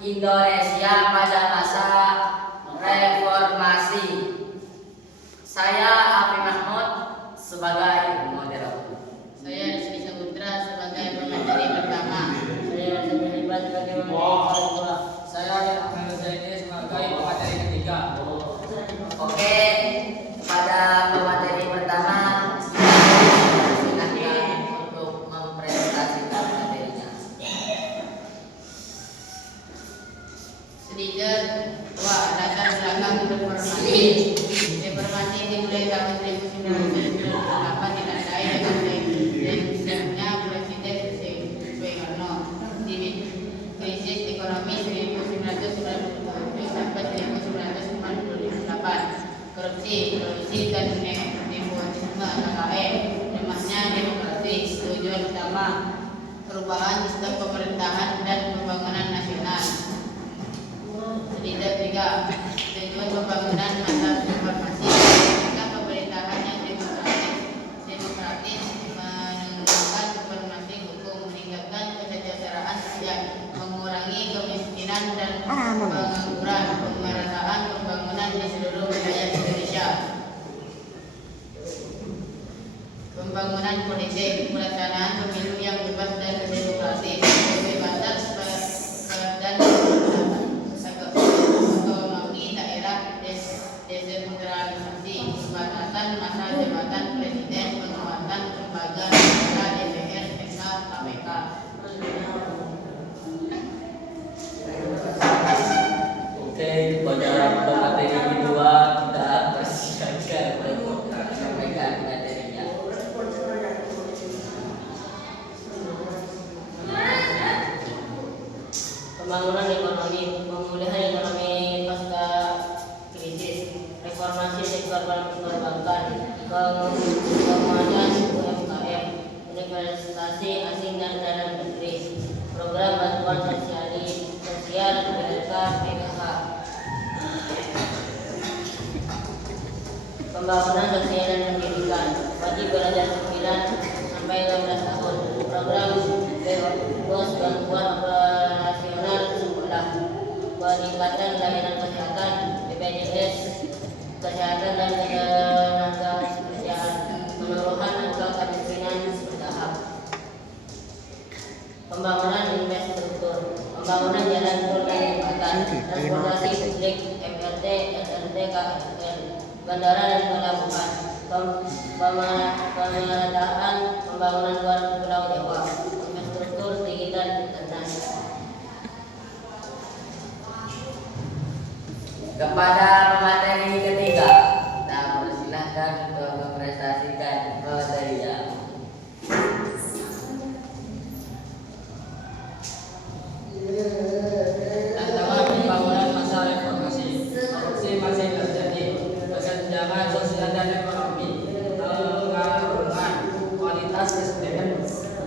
Indonesia pada masa reformasi. Saya Afi Mahmud sebagai moderator. Saya Rizky Saputra sebagai pemateri pertama. Saya Sabri Ibad sebagai pemateri kedua. Saya Ahmad Zaini sebagai pemateri ketiga. Oke, pada pemateri pertama silakan untuk mempresentasikan materinya. Sedikit latar belakang reformasi. Reformasi dimulai tahun 1998 ditandai dengan demikiannya Presiden Soekarno. Di krisis ekonomi 1997 sampai 1998, korupsi dan nepotisme KKN, lemahnya demokrasi. Tujuan utama perubahan sistem pemerintahan dan pembangunan nasional. Tidak tiga, tujuan pembangunan masa reformasi menegakkan pemerintahan yang demokratis, menegakkan reformasi hukum, meningkatkan kesejahteraan rakyat, mengurangi kemiskinan dan pengangguran, pemerataan pembangunan di seluruh wilayah Indonesia. Pembangunan politik, pelaksanaan pemilu yang bebas dan demokratis, kebebasan dan otonomi daerah, desentralisasi, pembatasan masa jabatan presiden, penguatan lembaga negara, DPR, MK, KPK. Oke, pada pemateri kedua kita persilakan untuk sampaikan materinya. Pembangunan ekonomi, pemulihan ekonomi pasca krisis, reformasi sektor perbankan, penguatan UMKM, investasi asing dan dalam negeri, program bantuan sosial PLK PKH, pembangunan sosial dan pendidikan, wajib belajar 9 sampai 16 tahun, program BOS bantuan operasional sekolah, peningkatan layanan kesehatan, BPJS kesehatan dan tenaga kerjaan, penurunan angka kemiskinan bertahap, pembangunan infrastruktur, pembangunan jalan tol dan jembatan, transportasi publik, MRT, SRT, KRL, bandara dan pelabuhan, pemerataan pembangunan luar Pulau Jawa, infrastruktur digital internet. Kepada pemateri ketiga, kita persilahkan untuk mempresentasikan materinya. Tantangan pembangunan masa reformasi. Korupsi masih terjadi. Kesenjangan sosial dan ekonomi, pengaruhan kualitas SDM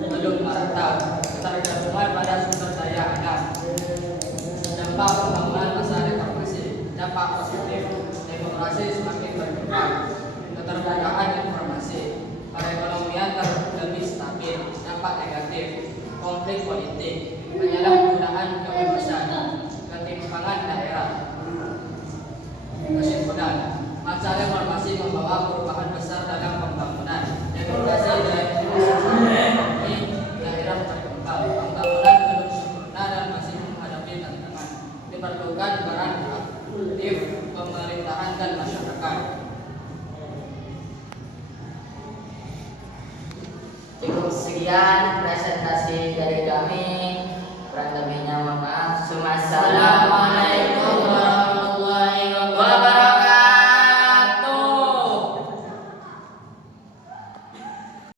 belum merata, ketergantungan pada sumber daya alam. Dampak pembangunan masa reformasi. Dampak positif, demokrasi semakin berkembang, keterbukaan informasi, perekonomian lebih stabil. Dampak negatif, konflik politik, penyalahgunaan kebebasan, ketimpangan daerah. Kesimpulan, masa reformasi membawa perubahan besar dalam pembangunan, demokrasi dan ekonomi daerah berkembang. Pembangunan belum sempurna dan masih menghadapi tantangan. Diperlukan peran aktif pemerintahan dan masyarakat. Cukup sekian